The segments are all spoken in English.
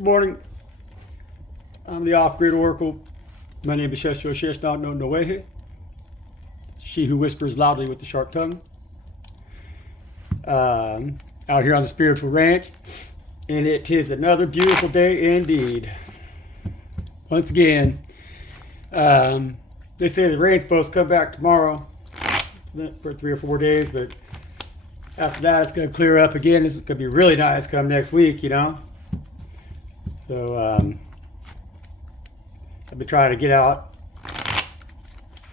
Good morning. I'm the off-grid oracle. My name is Shesho Sheshna no Noehe. She who whispers loudly with the sharp tongue. Out here on the spiritual ranch, and it is another beautiful day indeed. Once again, they say the rain's supposed to come back tomorrow for 3 or 4 days, but after that it's going to clear up again. This is going to be really nice come next week, you know. So I've been trying to get out,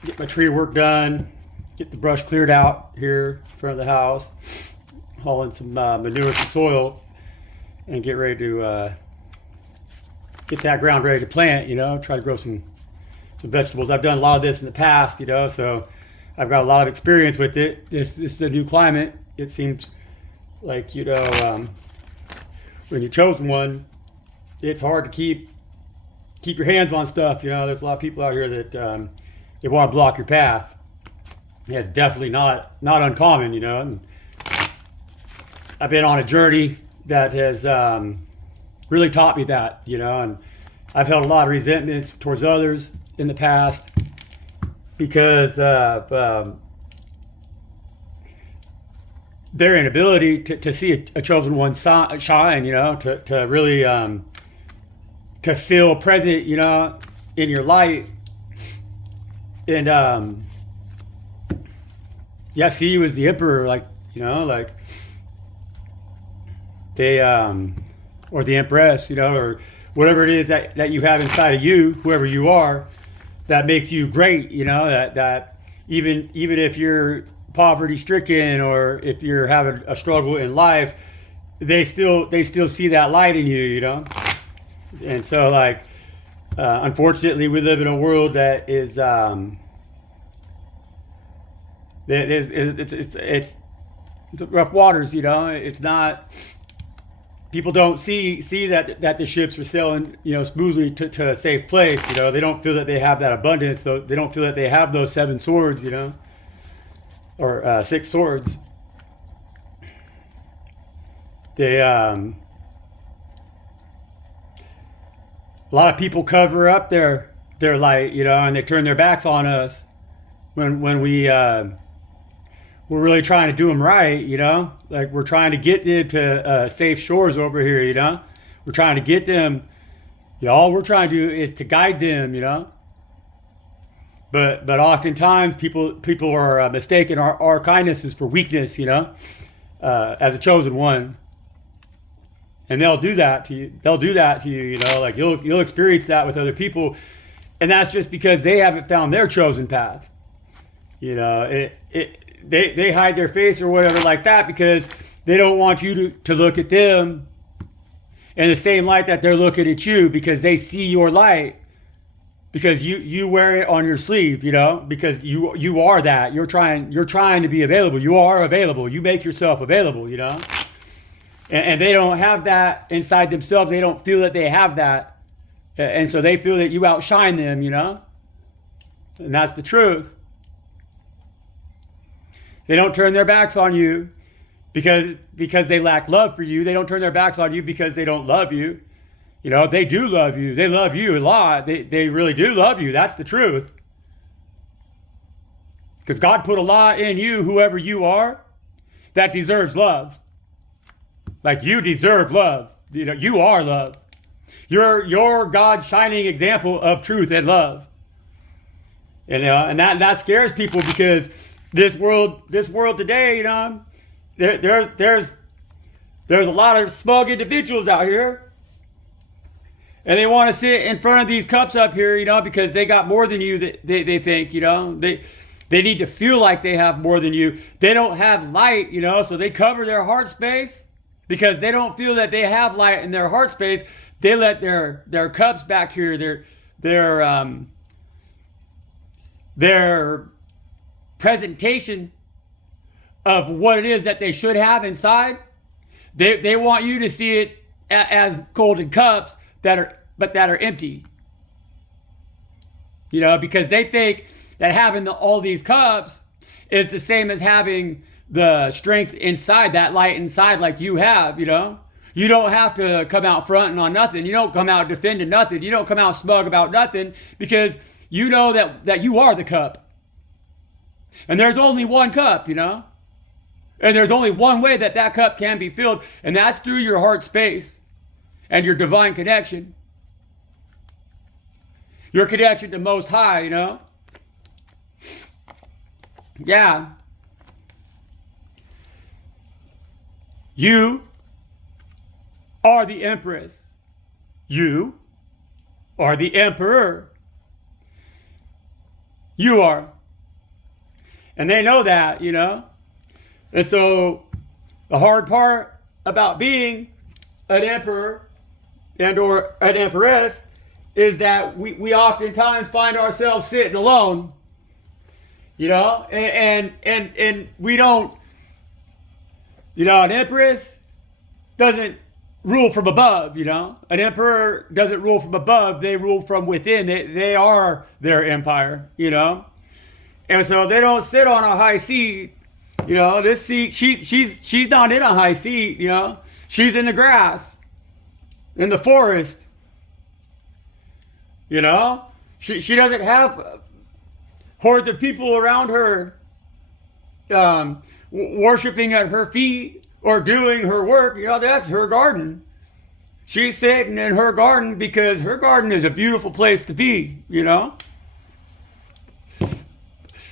get my tree work done, get the brush cleared out here in front of the house, haul in some manure, some soil, and get ready to get that ground ready to plant, you know, try to grow some vegetables. I've done a lot of this in the past, you know, so I've got a lot of experience with it. This is a new climate. It seems like, you know, when you're chosen one, it's hard to keep your hands on stuff. You know, there's a lot of people out here that they want to block your path. It's definitely not uncommon, you know. And I've been on a journey that has really taught me that, you know, and I've held a lot of resentments towards others in the past because of their inability to see a chosen one shine, you know, to really to feel present, you know, in your light. And yeah, see you as the emperor, like, you know, like they or the empress, you know, or whatever it is that you have inside of you, whoever you are, that makes you great, you know, that even if you're poverty stricken or if you're having a struggle in life, they still see that light in you, you know. And so, like, unfortunately, we live in a world that is it's rough waters, you know. It's not, people don't see that the ships are sailing, you know, smoothly to a safe place, you know. They don't feel that they have that abundance, so they don't feel that they have those 7 swords, you know, or 6 swords. They a lot of people cover up their light, you know, and they turn their backs on us when we're really trying to do them right, you know. Like, we're trying to get them to safe shores over here, you know. We're trying to get them, you know, all we're trying to do is to guide them, you know. But oftentimes people are mistaking our kindnesses for weakness, you know, as a chosen one. And they'll do that to you. They'll do that to you, you know, like you'll experience that with other people. And that's just because they haven't found their chosen path. You know, they hide their face or whatever like that because they don't want you to look at them in the same light that they're looking at you, because they see your light, because you wear it on your sleeve, you know, because you are that. You're trying to be available. You are available. You make yourself available, you know. And they don't have that inside themselves. They don't feel that they have that. And so they feel that you outshine them, you know. And that's the truth. They don't turn their backs on you because they lack love for you. They don't turn their backs on you because they don't love you. You know, they do love you. They love you a lot. They really do love you. That's the truth. Because God put a lot in you, whoever you are, that deserves love. Like, you deserve love. You know, you are love. You're God's shining example of truth and love. You know, and that scares people, because this world today, you know, there's a lot of smug individuals out here, and they want to sit in front of these cups up here, you know, because they got more than you. That they think, you know, they need to feel like they have more than you. They don't have light, you know, so they cover their heart space. Because they don't feel that they have light in their heart space, they let their cups back here, their presentation of what it is that they should have inside. They want you to see it as golden cups that are empty. You know, because they think that having all these cups is the same as having the strength inside, that light inside, like you have, you know. You don't have to come out fronting on nothing. You don't come out defending nothing. You don't come out smug about nothing, because you know that you are the cup. And there's only one cup, and there's only one way that cup can be filled, and that's through your heart space and your divine connection. Your connection to Most High, Yeah. You are the Empress. You are the Emperor. You are. And they know that, And so the hard part about being an emperor and or an empress is that we oftentimes find ourselves sitting alone, and we don't, an empress doesn't rule from above, An emperor doesn't rule from above. They rule from within. They are their empire, And so they don't sit on a high seat, This seat, she's not in a high seat, She's in the grass, in the forest, She doesn't have hordes of people around her, worshiping at her feet or doing her work. That's her garden. She's sitting in her garden because her garden is a beautiful place to be,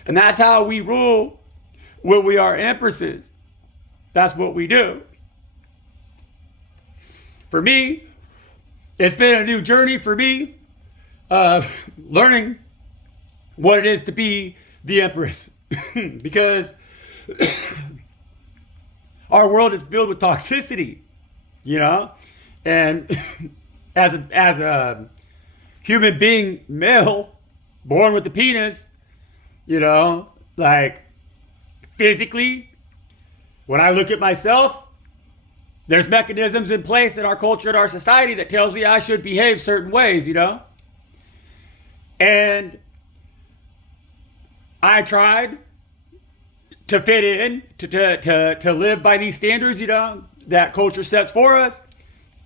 And that's how we rule when we are empresses. That's what we do. For me, it's been a new journey for me, learning what it is to be the empress. Because our world is filled with toxicity, And as a human being, male, born with the penis, like physically, when I look at myself, there's mechanisms in place in our culture and our society that tells me I should behave certain ways, And I tried to fit in, to live by these standards, that culture sets for us.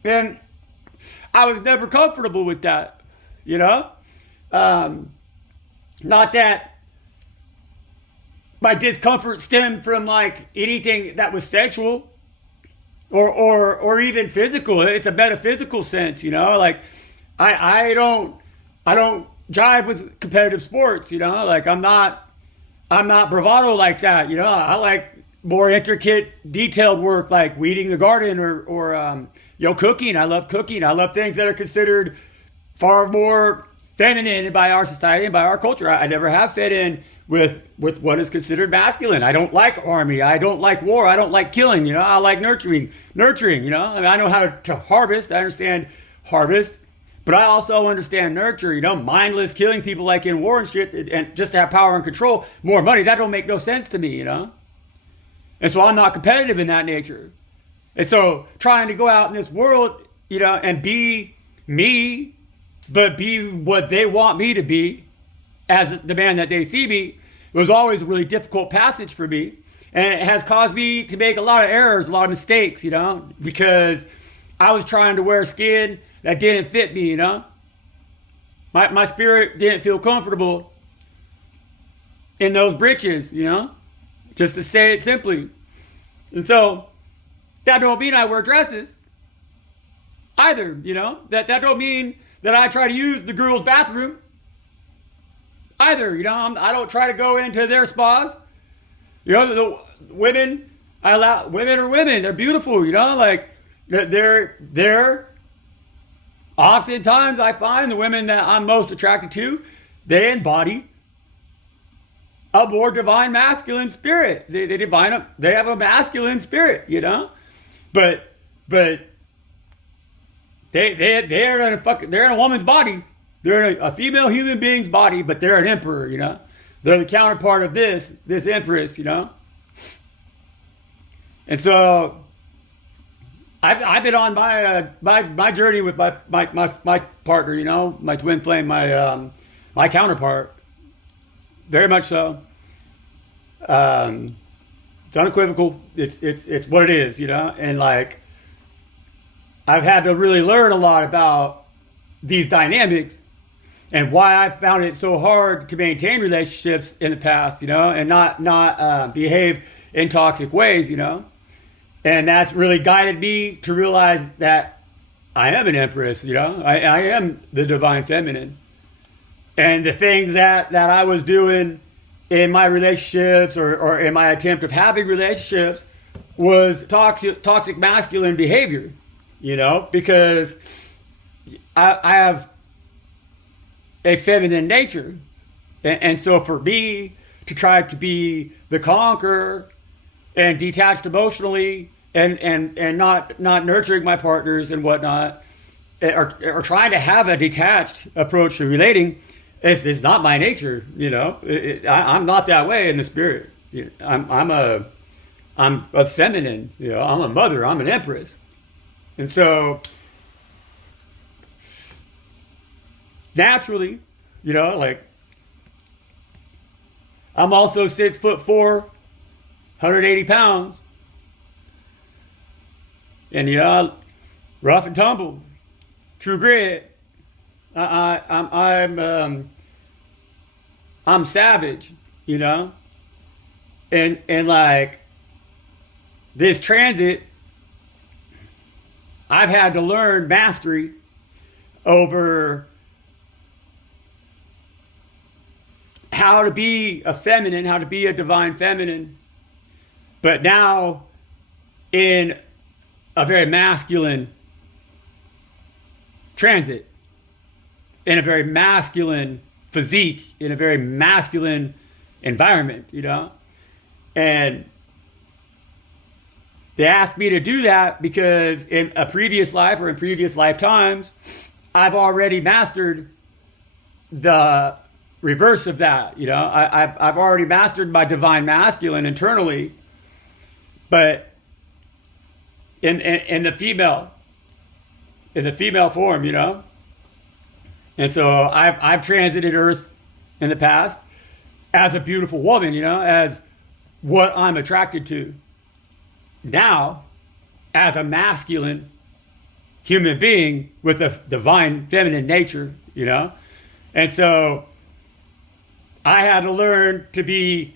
And I was never comfortable with that, Not that my discomfort stemmed from like anything that was sexual or even physical. It's a metaphysical sense, Like I don't jive with competitive sports, Like I'm not bravado like that, I like more intricate, detailed work like weeding the garden or cooking. I love cooking. I love things that are considered far more feminine by our society and by our culture. I never have fit in with what is considered masculine. I don't like army. I don't like war. I don't like killing. I like nurturing. I know how to harvest. I understand harvest, but I also understand nurture. Mindless killing people like in war and shit, and just to have power and control, more money. That don't make no sense to me. And so I'm not competitive in that nature. And so trying to go out in this world, and be me, but be what they want me to be as the man that they see me, was always a really difficult passage for me. And it has caused me to make a lot of errors, a lot of mistakes, because I was trying to wear skin that didn't fit me, My spirit didn't feel comfortable in those breeches, just to say it simply. And so that don't mean I wear dresses either, that don't mean that I try to use the girls' bathroom either. I don't try to go into their spas. The women, I allow, women are women. They're beautiful, like they're oftentimes I find the women that I'm most attracted to, they embody a more divine masculine spirit. They have a masculine spirit, but they're in a woman's body. They're in a female human being's body, but they're an emperor, They're the counterpart of this empress, And so I've been on my journey with my partner, my twin flame, my counterpart. Very much so. It's unequivocal. It's what it is, And like I've had to really learn a lot about these dynamics and why I found it so hard to maintain relationships in the past, and not behave in toxic ways, and that's really guided me to realize that I am an empress, I am the divine feminine, and the things that I was doing in my relationships or in my attempt of having relationships was toxic masculine behavior, because I have a feminine nature. And so for me to try to be the conqueror and detached emotionally and not nurturing my partners and whatnot, or trying to have a detached approach to relating, is not my nature. I'm not that way in the spirit. I'm a feminine. I'm a mother. I'm an empress. And so naturally, like I'm also 6'4", 180 pounds, and rough and tumble, true grit. I'm savage, and like this transit, I've had to learn mastery over how to be a feminine, how to be a divine feminine, but now in a very masculine transit, in a very masculine physique, in a very masculine environment, and they asked me to do that because in a previous life or in previous lifetimes, I've already mastered the reverse of that. I've already mastered my divine masculine internally, but in the female form, and so I've transited Earth in the past as a beautiful woman, as what I'm attracted to. Now, as a masculine human being with a divine feminine nature, and so I had to learn to be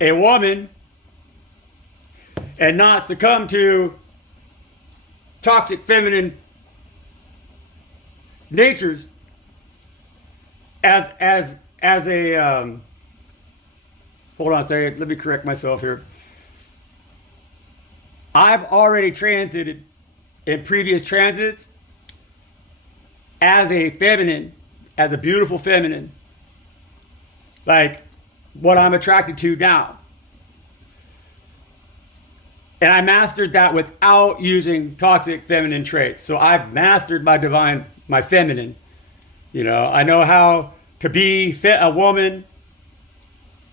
a woman and not succumb to toxic feminine natures as a hold on a second, let me correct myself here. I've already transited in previous transits as a feminine, as a beautiful feminine, like what I'm attracted to now. And I mastered that without using toxic feminine traits. So I've mastered my feminine. I know how to be a woman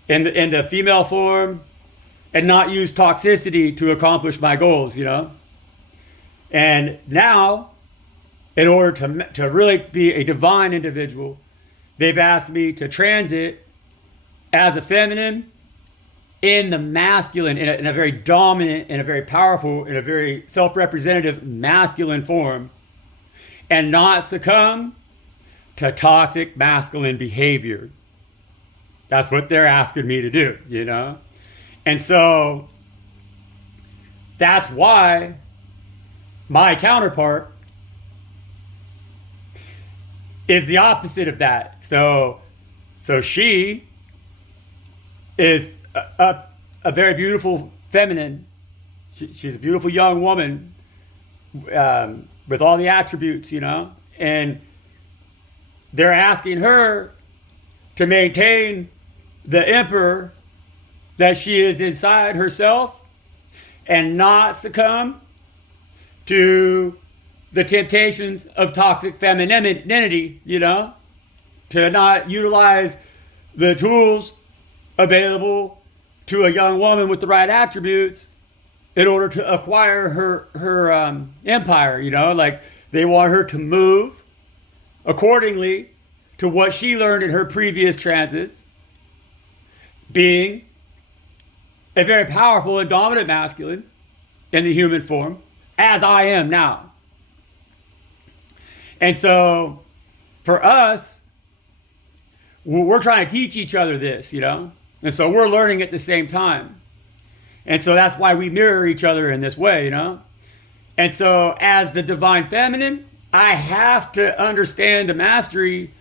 in the female form and not use toxicity to accomplish my goals, And now, in order to really be a divine individual, they've asked me to transit as a feminine in the masculine, in a very dominant, in a very powerful, in a very self-representative masculine form, and not succumb to toxic masculine behavior. That's what they're asking me to do, And so that's why my counterpart is the opposite of that. So she is a very beautiful feminine. She's a beautiful young woman with all the attributes, and they're asking her to maintain the emperor that she is inside herself and not succumb to the temptations of toxic femininity, to not utilize the tools available to a young woman with the right attributes in order to acquire her empire, like they want her to move accordingly to what she learned in her previous transits, being a very powerful and dominant masculine in the human form, as I am now. And so for us, we're trying to teach each other this, you know? And so we're learning at the same time. And so that's why we mirror each other in this way, you know? And so as the divine feminine, I have to understand the mastery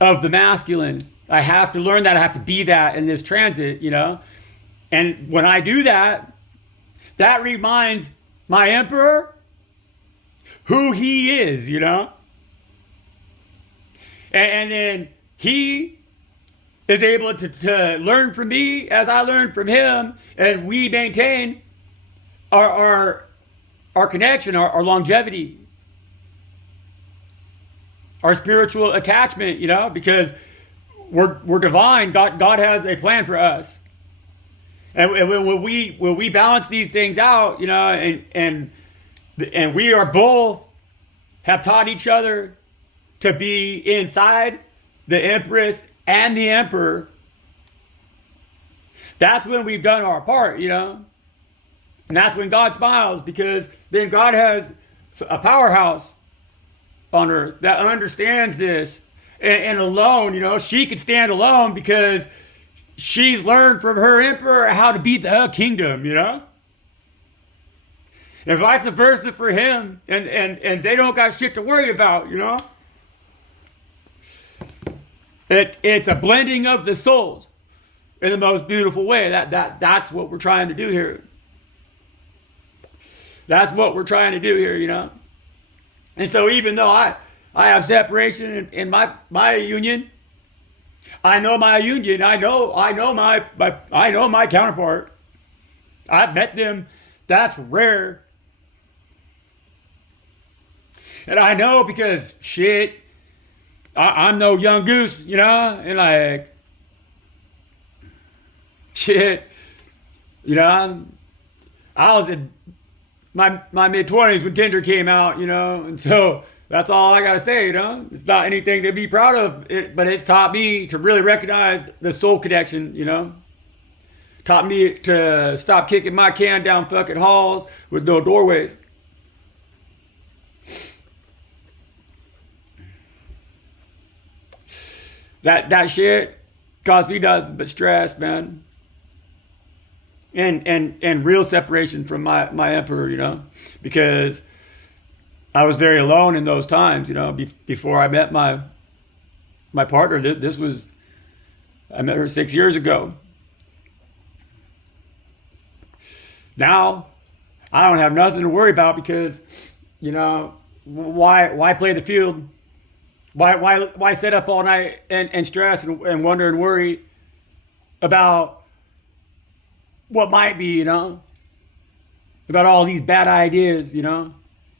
of the masculine. I have to learn that. I have to be that in this transit, you know? And when I do that, that reminds my emperor who he is, you know? And then he is able to learn from me as I learn from him, and we maintain our connection, our longevity, our spiritual attachment, you know, because we're divine. God has a plan for us. And when we balance these things out, you know, and we are both have taught each other to be inside the Empress and the Emperor, that's when we've done our part, you know. And that's when God smiles, because then God has a powerhouse on earth that understands this. And alone, you know, she could stand alone because she's learned from her emperor how to beat the kingdom, you know? And vice versa for him. And they don't got shit to worry about, you know? It's a blending of the souls in the most beautiful way. That's what we're trying to do here. That's what we're trying to do here, you know? And so even though I have separation in my union, I know my union. I know my counterpart. I've met them. That's rare. And I know because shit, I'm no young goose, you know, and like shit, you know, I was in my mid-20s when Tinder came out, you know, and so that's all I gotta say, you know. It's not anything to be proud of, but it taught me to really recognize the soul connection, you know. Taught me to stop kicking my can down fucking halls with no doorways. That shit caused me nothing but stress, man. And real separation from my emperor, you know, because I was very alone in those times, you know, before I met my partner. I met her 6 years ago. Now, I don't have nothing to worry about because, you know, why play the field? Why sit up all night and stress and wonder and worry about what might be, you know? About all these bad ideas, you know?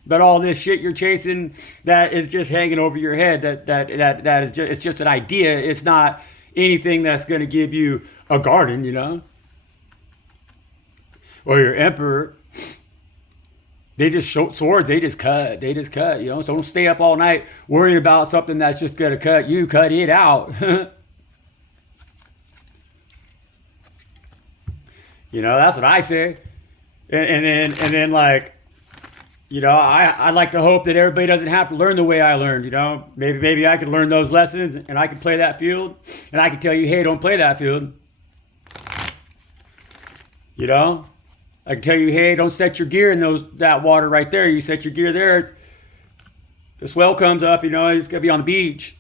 About all this shit you're chasing that is just hanging over your head. That is just, it's just an idea. It's not anything that's going to give you a garden, you know? Or your emperor. They just show swords. They just cut, you know? So don't stay up all night worrying about something that's just going to cut you. Cut it out. You know, that's what I say. And then like, you know, I like to hope that everybody doesn't have to learn the way I learned, you know. Maybe I could learn those lessons and I can play that field. And I can tell you, hey, don't play that field. You know? I can tell you, hey, don't set your gear in that water right there. You set your gear there, the swell comes up, you know, it's going to be on the beach.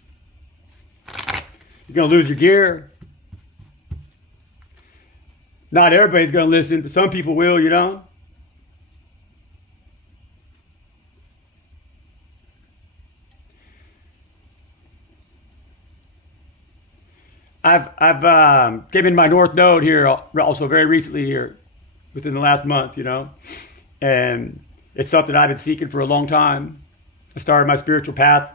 You're going to lose your gear. Not everybody's going to listen, but some people will, you know. I've came in my North Node here also very recently here, within the last month, you know, and it's something I've been seeking for a long time. I started my spiritual path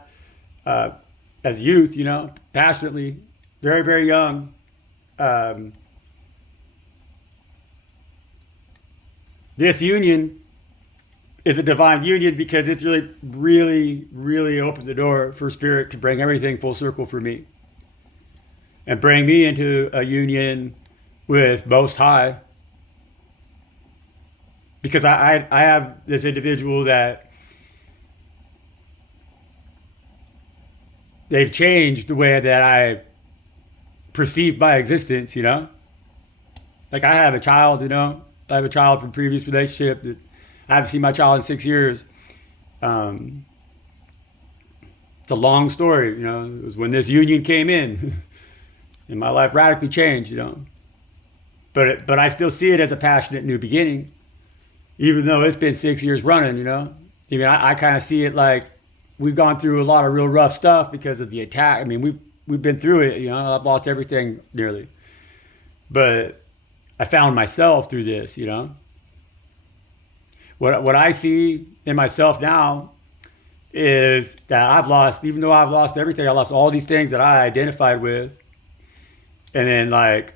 as youth, you know, passionately, very, very young. This union is a divine union because it's really, really, really opened the door for spirit to bring everything full circle for me and bring me into a union with Most High. because I have this individual that they've changed the way that I perceive my existence, you know? Like I have a child, you know? I have a child from previous relationship that I haven't seen my child in 6 years. Um, it's a long story, you know? It was when this union came in and my life radically changed, you know? But I still see it as a passionate new beginning, even though it's been 6 years running, you know? Even I kind of see it like we've gone through a lot of real rough stuff because of the attack. I mean, we've been through it, you know? I've lost everything nearly. But I found myself through this, you know? What I see in myself now is that I've lost, even though I've lost everything, I lost all these things that I identified with. And then like,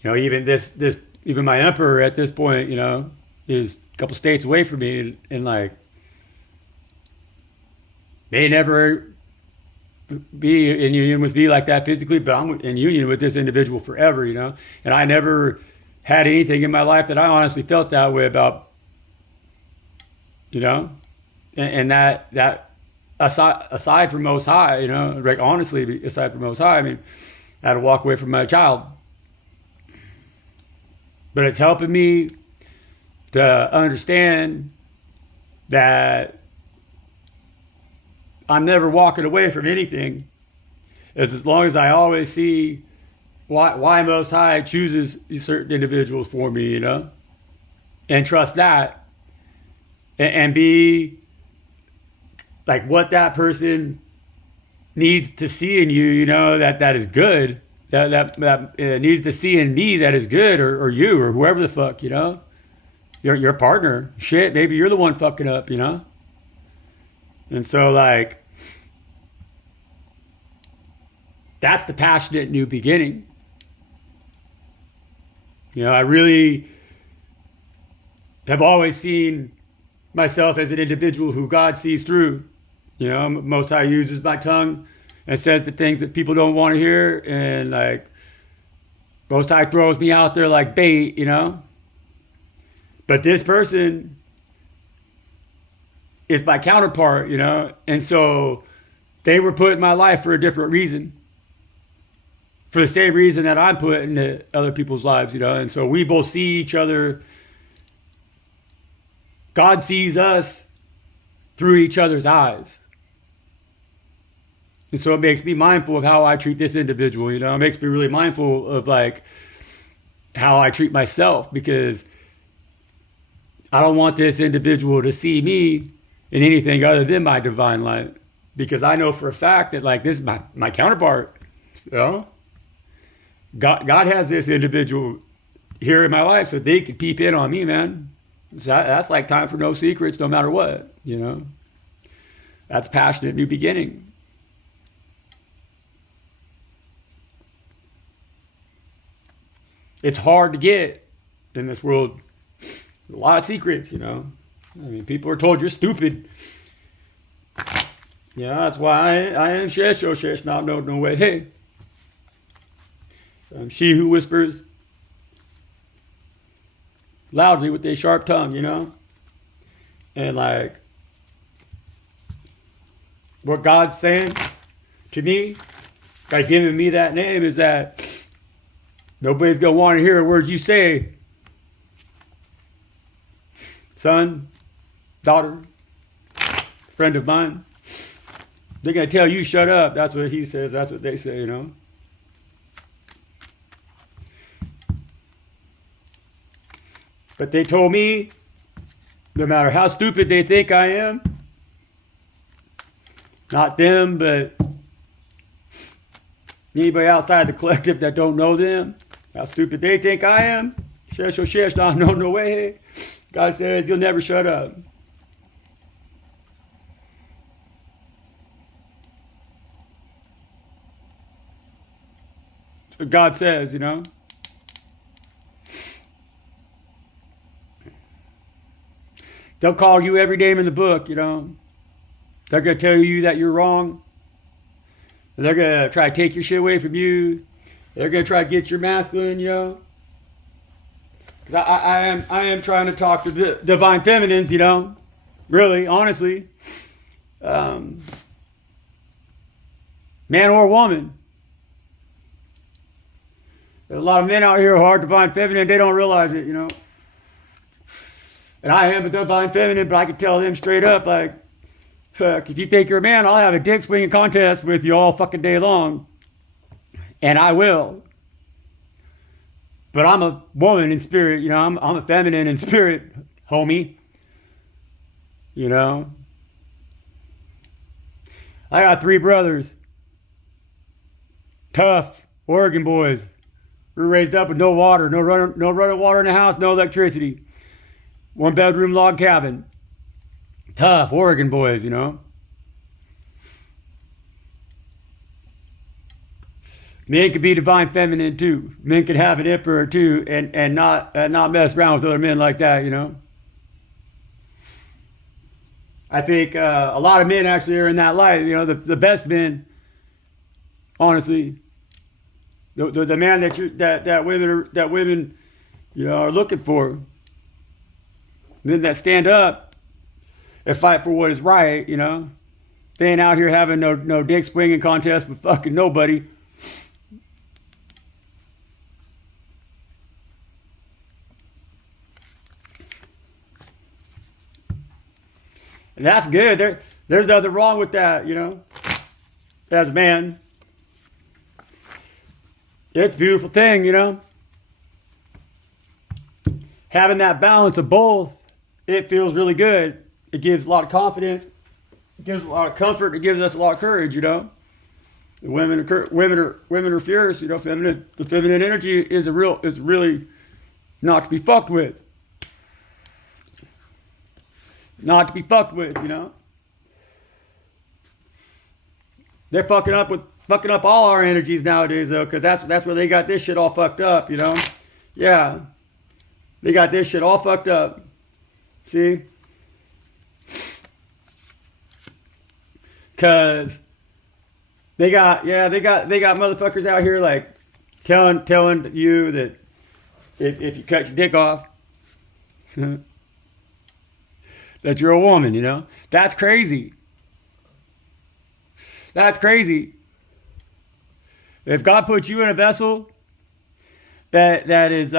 you know, even my emperor at this point, you know, is a couple states away from me, and like, may never be in union with me like that physically, but I'm in union with this individual forever, you know? And I never had anything in my life that I honestly felt that way about, you know? And that aside from Most High, you know, like honestly, aside from Most High, I mean, I had to walk away from my child. But it's helping me to understand that I'm never walking away from anything, as long as I always see why Most High chooses certain individuals for me, you know, and trust that, and be like what that person needs to see in you, you know, that is good, that needs to see in me that is good, or you, or whoever the fuck, you know, your partner. Shit, maybe you're the one fucking up, you know. And so, like, that's the passionate new beginning. You know, I really have always seen myself as an individual who God sees through. You know, Most High uses my tongue and says the things that people don't want to hear. And, like, Most High throws me out there like bait, you know. But this person is my counterpart, you know, and so they were put in my life for a different reason, for the same reason that I'm put into other people's lives, you know, and so we both see each other. God sees us through each other's eyes, and so it makes me mindful of how I treat this individual, you know. It makes me really mindful of like how I treat myself, because I don't want this individual to see me in anything other than my divine light, because I know for a fact that like this is my counterpart, you know. God has this individual here in my life so they could peep in on me, man. So that's like time for no secrets, no matter what, you know. That's passionate new beginning. It's hard to get in this world. A lot of secrets, you know. I mean, people are told you're stupid. Yeah, that's why I am shesh, not no way. Hey, she who whispers loudly with a sharp tongue, you know. And like, what God's saying to me by giving me that name is that nobody's gonna want to hear a word you say. Son, daughter, friend of mine, they're going to tell you, shut up. That's what he says. That's what they say, you know. But they told me, no matter how stupid they think I am, not them, but anybody outside the collective that don't know them, how stupid they think I am, shesh, no way. God says you'll never shut up. That's what God says, you know. They'll call you every name in the book, you know. They're going to tell you that you're wrong. They're going to try to take your shit away from you. They're going to try to get your masculine, you know. Because I am trying to talk to the divine feminines, you know, really, honestly, man or woman. There's a lot of men out here who are divine feminine. They don't realize it, you know. And I am a divine feminine, but I can tell them straight up, like, fuck, if you think you're a man, I'll have a dick swinging contest with you all fucking day long. And I will. But I'm a woman in spirit, you know, I'm a feminine in spirit, homie. You know? I got 3 brothers. Tough Oregon boys. We were raised up with no water, no running water in the house, no electricity. 1-bedroom log cabin. Tough Oregon boys, you know. Men could be divine feminine too. Men could have an emperor too, and not mess around with other men like that, you know. I think a lot of men actually are in that light. You know, the best men, honestly, the man that women you know are looking for. Men that stand up and fight for what is right, you know. They ain't out here having no dick swinging contest with fucking nobody. And that's good. There's nothing wrong with that, you know. As a man. It's a beautiful thing, you know. Having that balance of both, it feels really good. It gives a lot of confidence. It gives a lot of comfort. It gives us a lot of courage, you know. Women are fierce, you know. The feminine energy is really not to be fucked with. Not to be fucked with, you know. They're fucking up all our energies nowadays, though, because that's where they got this shit all fucked up, you know. Yeah, they got this shit all fucked up. See, because they got motherfuckers out here like telling you that if you cut your dick off. That you're a woman, you know? That's crazy. That's crazy. If God put you in a vessel that is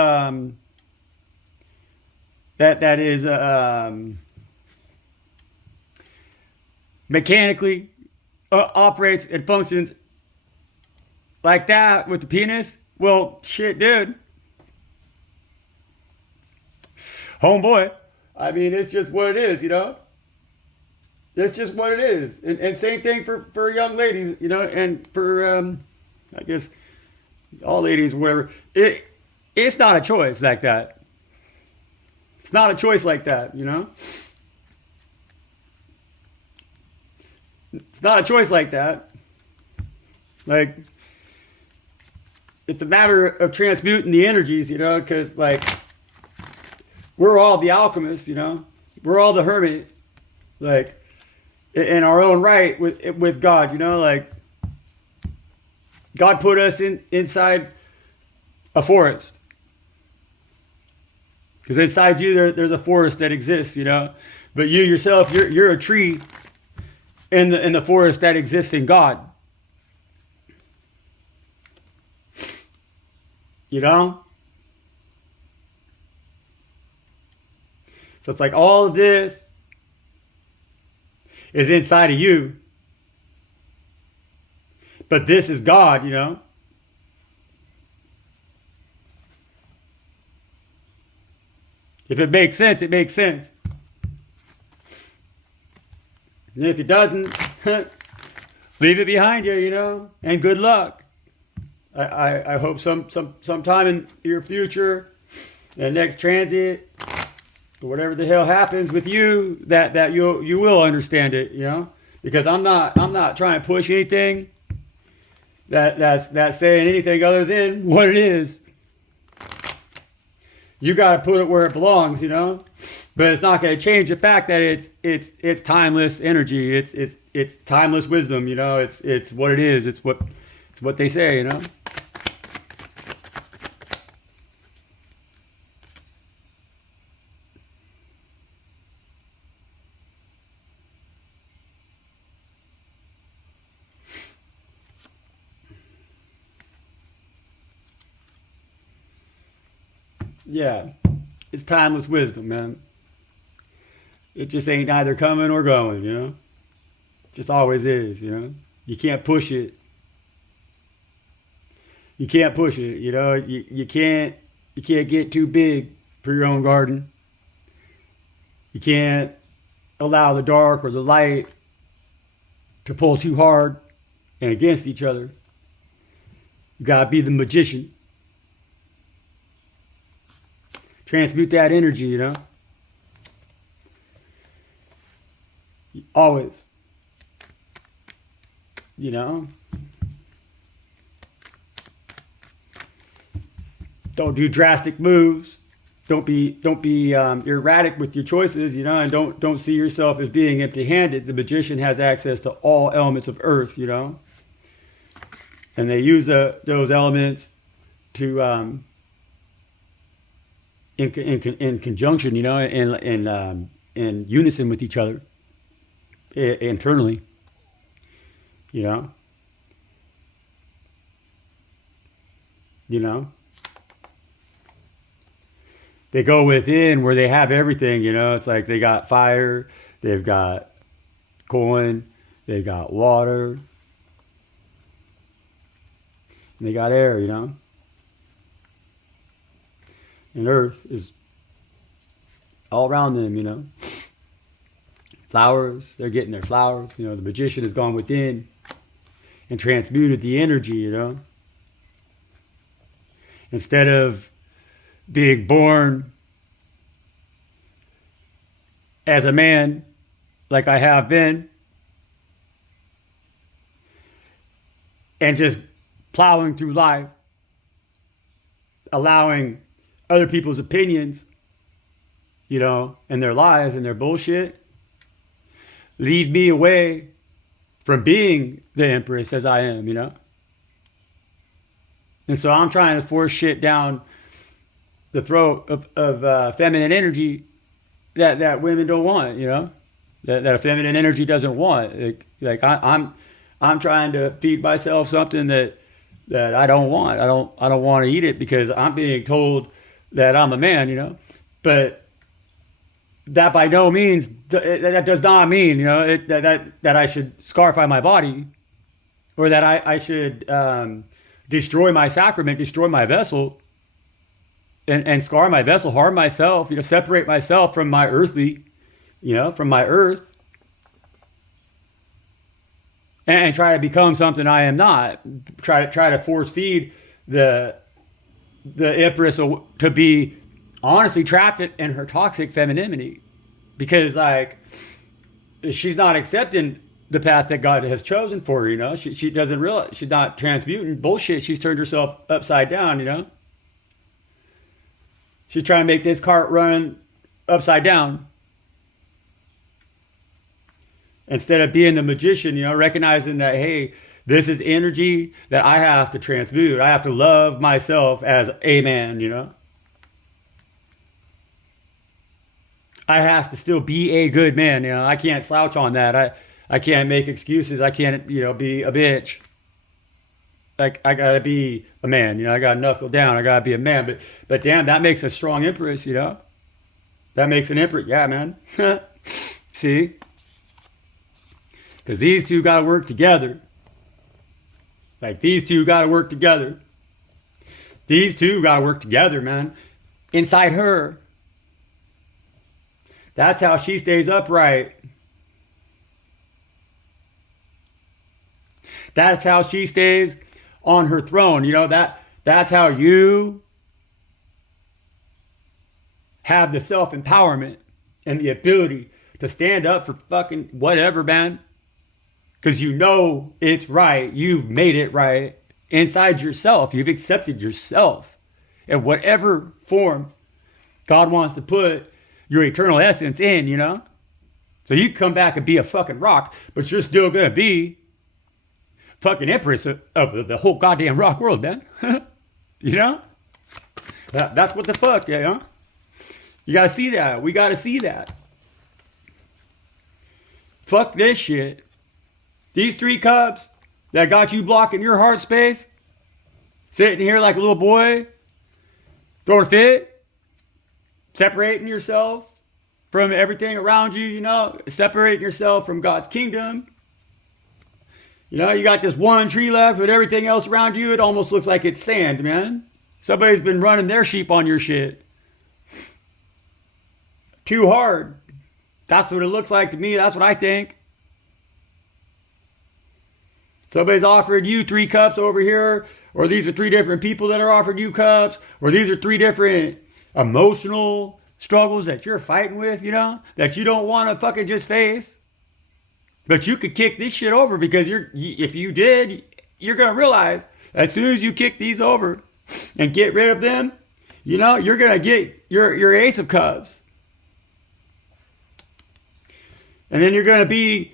mechanically operates and functions like that with the penis, well, shit, dude. Homeboy. I mean, it's just what it is, you know? It's just what it is. And same thing for young ladies, you know, and for, I guess, all ladies, whatever. It's not a choice like that. It's not a choice like that, you know? It's not a choice like that. Like, it's a matter of transmuting the energies, you know, because, like, we're all the alchemists, you know. We're all the hermit, like, in our own right with God, you know. Like, God put us inside a forest, because inside you there's a forest that exists, you know. But you yourself, you're a tree in the forest that exists in God. You know. So it's like all of this is inside of you. But this is God, you know. If it makes sense, it makes sense. And if it doesn't, leave it behind you, you know, and good luck. I hope sometime in your future, the next transit, whatever the hell happens with you, that you will understand it, you know, because I'm not trying to push anything that's saying anything other than what it is. You got to put it where it belongs, you know, but it's not going to change the fact that it's timeless energy. It's timeless wisdom, you know. It's what it is. It's what they say, you know. Yeah. It's timeless wisdom, man. It just ain't either coming or going, you know? It just always is, you know? You can't push it. You can't push it, you know? You can't get too big for your own garden. You can't allow the dark or the light to pull too hard and against each other. You gotta be the magician. Transmute that energy, you know? Always. You know? Don't do drastic moves. Don't be erratic with your choices, you know, and don't see yourself as being empty-handed. The magician has access to all elements of earth, you know, and they use those elements to in conjunction, you know, in unison with each other internally, you know. They go within where they have everything, you know. It's like they got fire, they've got coin, they got water, and they got air, you know. And earth is all around them, you know. Flowers, they're getting their flowers, you know. The magician has gone within and transmuted the energy, you know. Instead of being born as a man like I have been and just plowing through life, allowing other people's opinions, you know, and their lies and their bullshit lead me away from being the empress as I am, you know. And so I'm trying to force shit down the throat of feminine energy that women don't want, you know, that a feminine energy doesn't want. Like I'm trying to feed myself something that I don't want. I don't want to eat it because I'm being told that I'm a man, you know. But that by no means, that does not mean, you know, that I should scarify my body, or that I should destroy my sacrament, destroy my vessel, and scar my vessel, harm myself, you know, separate myself from my earthly, you know, from my earth, and try to become something I am not. Try to force feed the empress to be honestly trapped in her toxic femininity, because like she's not accepting the path that God has chosen for her, you know. She doesn't realize she's not transmuting bullshit. She's turned herself upside down, you know. She's trying to make this cart run upside down instead of being the magician, you know, recognizing that, hey, this is energy that I have to transmute. I have to love myself as a man, you know. I have to still be a good man, you know. I can't slouch on that. I can't make excuses. I can't, you know, be a bitch. Like, I gotta be a man, you know. I gotta knuckle down. I gotta be a man. But damn, that makes a strong empress, you know. That makes an empress. Yeah, man. See, because these two gotta work together. Like, these two gotta work together. These two gotta work together, man. Inside her. That's how she stays upright. That's how she stays on her throne. You know, that's how you have the self-empowerment and the ability to stand up for fucking whatever, man. Because you know it's right. You've made it right inside yourself. You've accepted yourself in whatever form God wants to put your eternal essence in, you know. So you can come back and be a fucking rock, but you're still going to be fucking empress of the whole goddamn rock world, man. You know? That's what the fuck, you know? You got to see that. We got to see that. Fuck this shit. These 3 cups that got you blocking your heart space, sitting here like a little boy, throwing a fit, separating yourself from everything around you, you know, separating yourself from God's kingdom. You know, you got this one tree left, but everything else around you, it almost looks like it's sand, man. Somebody's been running their sheep on your shit. Too hard. That's what it looks like to me. That's what I think. Somebody's offered you 3 cups over here, or these are 3 different people that are offered you cups, or these are 3 different emotional struggles that you're fighting with, you know, that you don't want to fucking just face. But you could kick this shit over, because if you did, you're going to realize as soon as you kick these over and get rid of them, you know, you're going to get your Ace of Cups. And then you're going to be,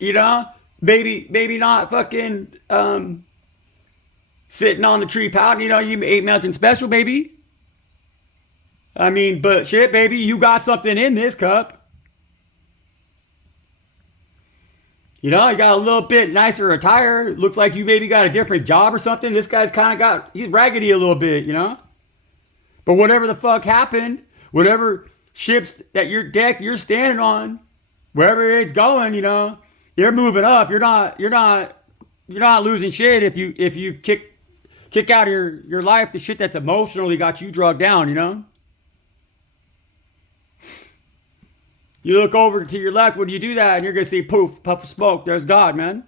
you know, maybe not fucking sitting on the tree pouting, you know, you ate nothing special, baby. I mean, but shit, baby, you got something in this cup. You know, you got a little bit nicer attire. Looks like you maybe got a different job or something. This guy's kind of he's raggedy a little bit, you know. But whatever the fuck happened, whatever ships that you're standing on, wherever it's going, you know, you're moving up. You're not losing shit if you kick out of your life the shit that's emotionally got you drugged down, you know. You look over to your left when you do that, and you're going to see poof, puff of smoke. There's God, man.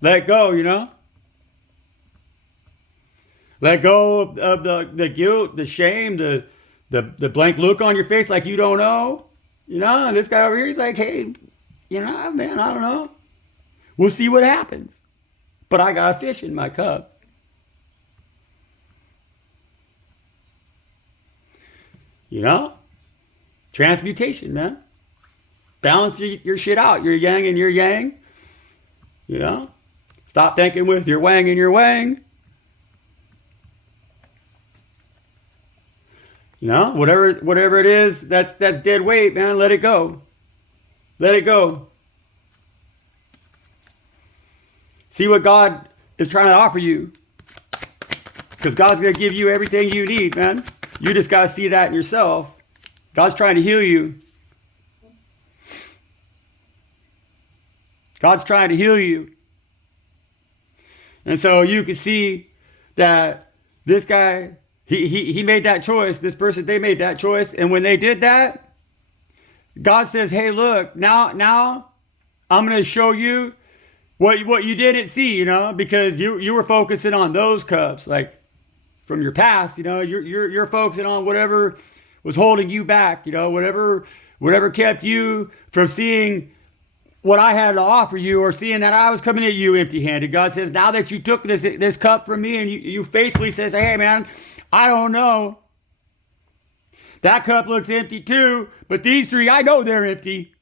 Let go, you know. Let go of the guilt, the shame, the blank look on your face like you don't know. You know, and this guy over here, he's like, hey, you know, man, I don't know. We'll see what happens. But I got a fish in my cup. You know? Transmutation, man. Balance your shit out. Your yang and your yang. You know? Stop thinking with your wang and your wang. You know? Whatever it is, that's dead weight, man. Let it go. Let it go. See what God is trying to offer you. Because God's going to give you everything you need, man. You just got to see that in yourself. God's trying to heal you. God's trying to heal you. And so you can see that this guy, he made that choice. This person, they made that choice. And when they did that, God says, hey, look, now I'm going to show you what you didn't see, you know, because you were focusing on those cups, like from your past, you know, you're focusing on whatever was holding you back, you know, whatever kept you from seeing what I had to offer you, or seeing that I was coming at you empty-handed. God says, now that you took this cup from me, and you faithfully says, hey man, I don't know. That cup looks empty too, but these 3, I know they're empty.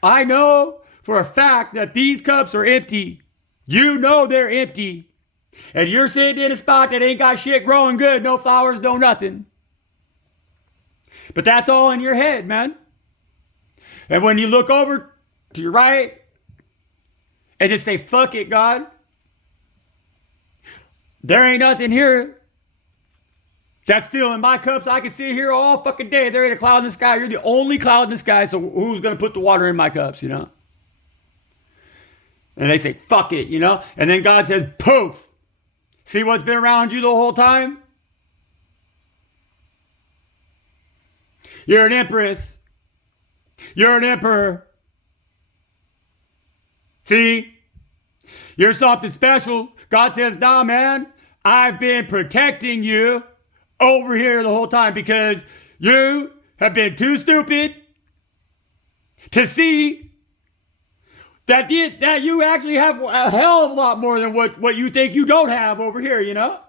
I know for a fact that these cups are empty. You know they're empty. And you're sitting in a spot that ain't got shit growing good. No flowers, no nothing. But that's all in your head, man. And when you look over to your right and just say, fuck it, God. There ain't nothing here that's filling my cups. I can sit here all fucking day. There ain't a cloud in the sky. You're the only cloud in the sky. So who's going to put the water in my cups, you know? And they say, fuck it, you know? And then God says, poof. See what's been around you the whole time? You're an empress. You're an emperor. See? You're something special. God says, nah, man, I've been protecting you over here the whole time because you have been too stupid to see that you actually have a hell of a lot more than what you think you don't have over here, you know?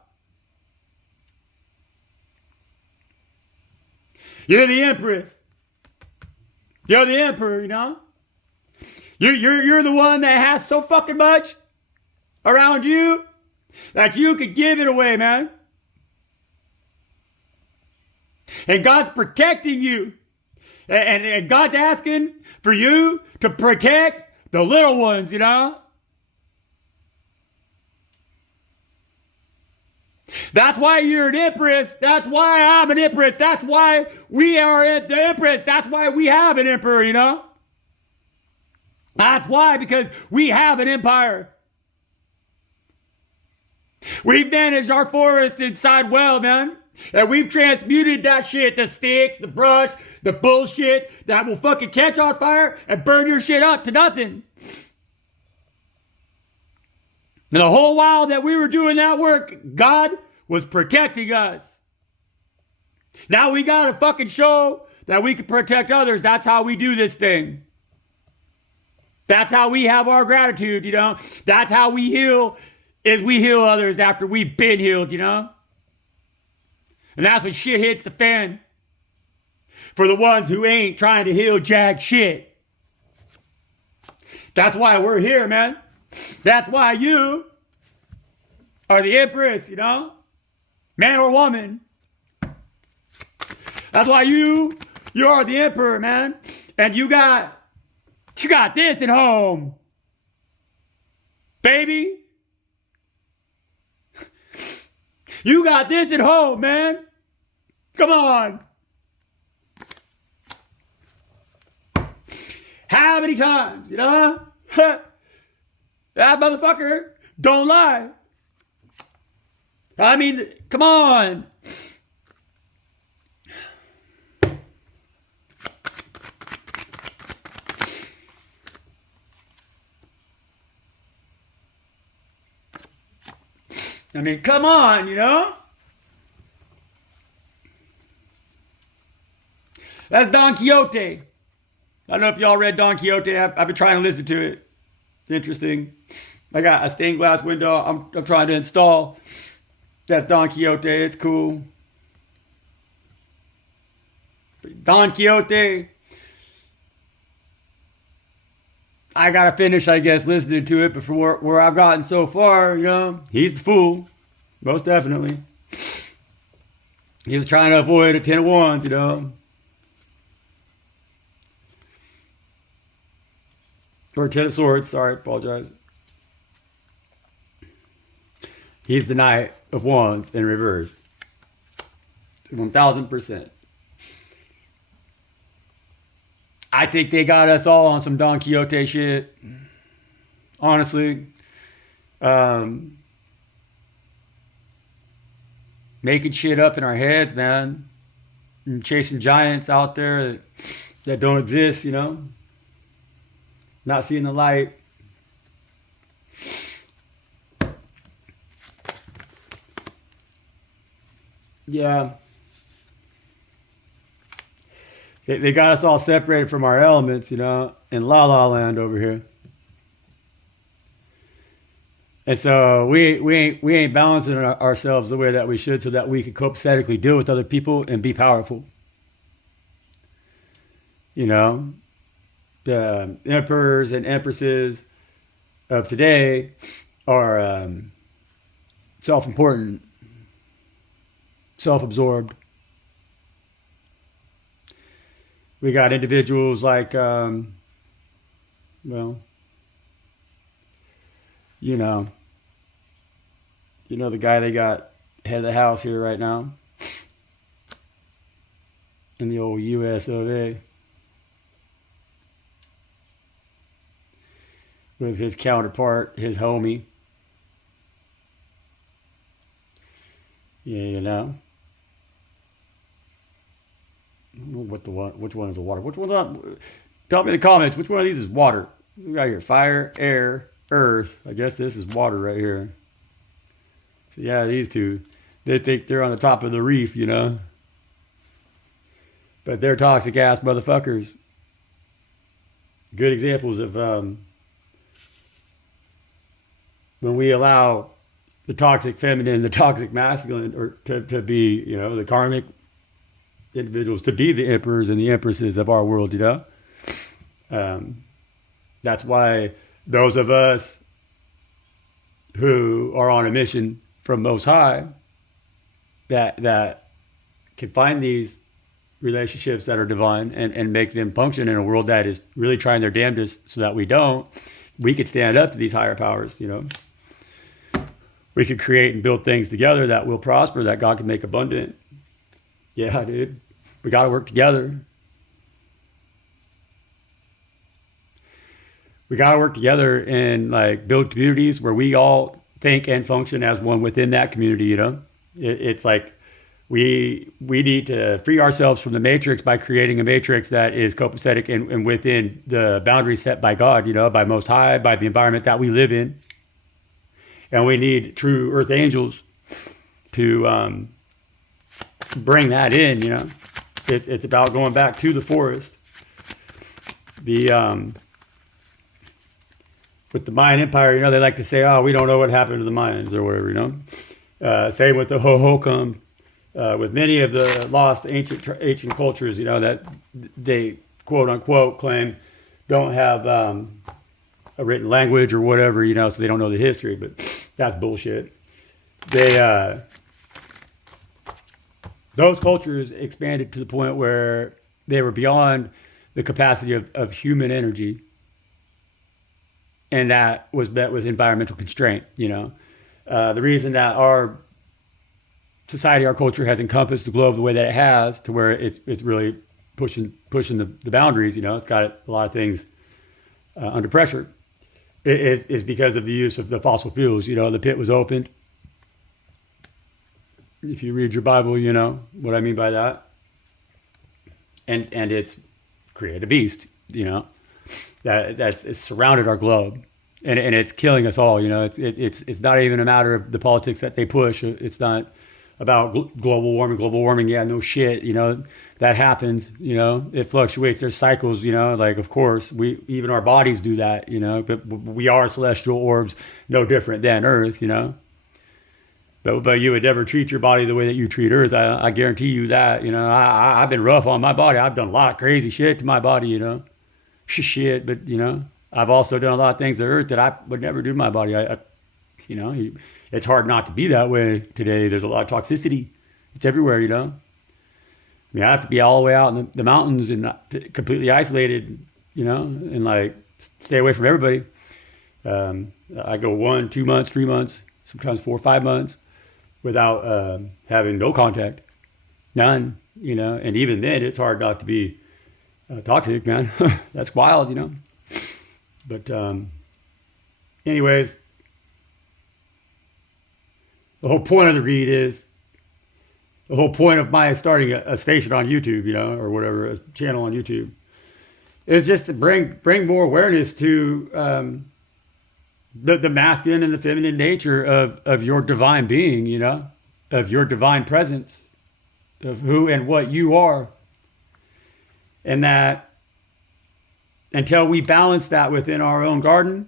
You're the empress. You're the emperor, you know? You're the one that has so fucking much around you that you could give it away, man. And God's protecting you. And God's asking for you to protect the little ones, you know? That's why you're an empress. That's why I'm an empress. That's why we are the empress. That's why we have an emperor, you know? That's why, because we have an empire. We've managed our forest inside well, man. And we've transmuted that shit, the sticks, the brush, the bullshit that will fucking catch on fire and burn your shit up to nothing. And the whole while that we were doing that work, God was protecting us. Now we gotta fucking show that we can protect others. That's how we do this thing. That's how we have our gratitude, you know? That's how we heal, is we heal others after we've been healed, you know? And that's when shit hits the fan. For the ones who ain't trying to heal jack shit. That's why we're here, man. That's why you are the empress, you know? Man or woman. That's why you are the emperor, man. And you got this at home. Baby. You got this at home, man. Come on. How many times, you know? That motherfucker don't lie. I mean, come on. I mean, come on, you know? That's Don Quixote. I don't know if y'all read Don Quixote. I've been trying to listen to it. It's interesting. I got a stained glass window I'm trying to install. That's Don Quixote. It's cool. Don Quixote. I gotta finish, I guess, listening to it before where I've gotten so far, you know. He's the fool. Most definitely. He was trying to avoid a 10 of wands, you know. Or 10 of swords, sorry, apologize. He's the Knight of Wands in reverse. 1000%. I think they got us all on some Don Quixote shit. Honestly. Making shit up in our heads, man. And chasing giants out there that don't exist, you know. Not seeing the light. Yeah. They got us all separated from our elements, you know, in La La Land over here. And so we ain't balancing ourselves the way that we should so that we can copacetically deal with other people and be powerful. You know, the emperors and empresses of today are self-important, self-absorbed. We got individuals like, well, you know the guy they got head of the house here right now in the old US of A. With his counterpart, his homie. Yeah, you know. Which one is the water? Which one's not? Tell me in the comments. Which one of these is water? We got here fire, air, earth. I guess this is water right here. So yeah, these two. They think they're on the top of the reef, you know. But they're toxic ass motherfuckers. Good examples of when we allow the toxic feminine, the toxic masculine, or to be, you know, the karmic individuals to be the emperors and the empresses of our world, you know. That's why those of us who are on a mission from Most High that can find these relationships that are divine and make them function in a world that is really trying their damnedest so that we could stand up to these higher powers, you know. We could create and build things together that will prosper, that God can make abundant. Yeah, dude. We got to work together. We got to work together and like build communities where we all think and function as one within that community, you know? It's like we need to free ourselves from the matrix by creating a matrix that is copacetic and within the boundaries set by God, you know, by Most High, by the environment that we live in. And we need true earth angels to bring that in, you know. It's about going back to the forest. With the Mayan Empire, you know, they like to say, oh, we don't know what happened to the Mayans or whatever, you know. Same with the Hohokam. With many of the lost ancient cultures, you know, that they quote unquote claim don't have a written language or whatever, you know, so they don't know the history, but that's bullshit. Those cultures expanded to the point where they were beyond the capacity of human energy, and that was met with environmental constraint, you know. The reason that our society, our culture has encompassed the globe the way that it has, to where it's really pushing the boundaries, you know, it's got a lot of things under pressure, is because of the use of the fossil fuels. You know, the pit was opened. If you read your Bible, you know what I mean by that. And it's created a beast, you know, it's surrounded our globe, and it's killing us all. You know, it's not even a matter of the politics that they push. It's not about global warming. Global warming, yeah, no shit. You know, that happens. You know, it fluctuates. There's cycles. You know, like of course even our bodies do that. You know, but we are celestial orbs, no different than Earth. You know. But you would never treat your body the way that you treat Earth. I guarantee you that. You know, I've been rough on my body. I've done a lot of crazy shit to my body, you know. Shit, but, you know, I've also done a lot of things to Earth that I would never do to my body. You know, it's hard not to be that way today. There's a lot of toxicity. It's everywhere, you know. I mean, I have to be all the way out in the mountains and not completely isolated, you know, and like stay away from everybody. I go 1, 2 months, 3 months, sometimes 4 or 5 months without having no contact, none, you know. And even then, it's hard not to be toxic, man. That's wild, you know. But anyways, the whole point of the read is, the whole point of my starting a station on YouTube, you know, or whatever, a channel on YouTube, is just to bring more awareness to the masculine and the feminine nature of your divine being, you know, of your divine presence, of who and what you are. And that until we balance that within our own garden,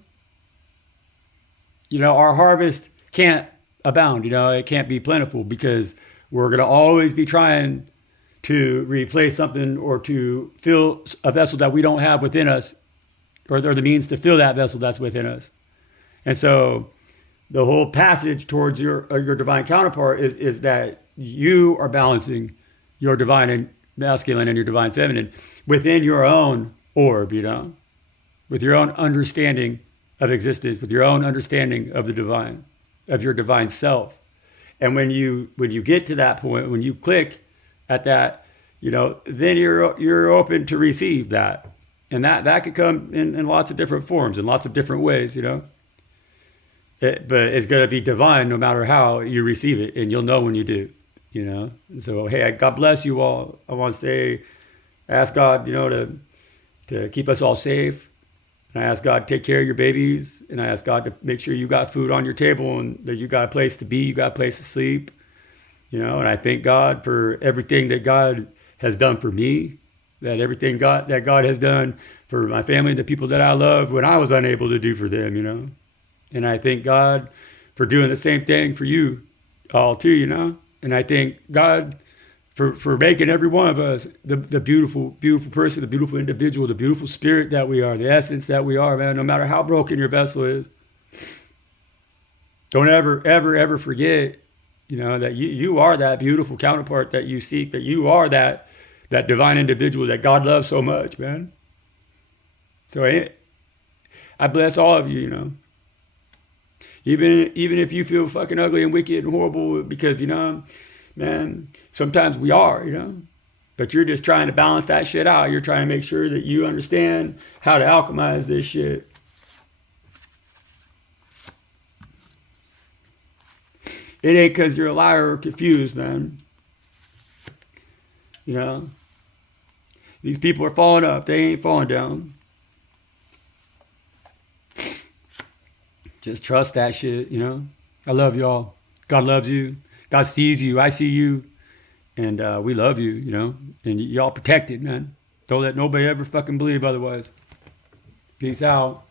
you know, our harvest can't abound, you know, it can't be plentiful, because we're going to always be trying to replace something or to fill a vessel that we don't have within us, or the means to fill that vessel that's within us. And so the whole passage towards your divine counterpart is that you are balancing your divine and masculine and your divine feminine within your own orb, you know, with your own understanding of existence, with your own understanding of the divine, of your divine self. And when you get to that point, when you click at that, you know, then you're open to receive that. And that could come in lots of different forms, in lots of different ways, you know. But it's going to be divine no matter how you receive it, and you'll know when you do, you know. And so, hey, God bless you all. I want to say, ask God, you know, to keep us all safe. And I ask God to take care of your babies, and I ask God to make sure you got food on your table, and that you got a place to be, you got a place to sleep, you know. And I thank God for everything that God has done for me, that everything that God has done for my family, the people that I love, when I was unable to do for them, you know. And I thank God for doing the same thing for you all too, you know. And I thank God for making every one of us the beautiful, beautiful person, the beautiful individual, the beautiful spirit that we are, the essence that we are, man, no matter how broken your vessel is. Don't ever, ever, ever forget, you know, that you are that beautiful counterpart that you seek, that you are that divine individual that God loves so much, man. So I bless all of you, you know. Even if you feel fucking ugly and wicked and horrible, because, man, sometimes we are, But you're just trying to balance that shit out. You're trying to make sure that you understand how to alchemize this shit. It ain't because you're a liar or confused, man. These people are falling up. They ain't falling down. Just trust that shit, I love y'all. God loves you. God sees you. I see you. And we love you, And y'all protected, man. Don't let nobody ever fucking believe otherwise. Peace out.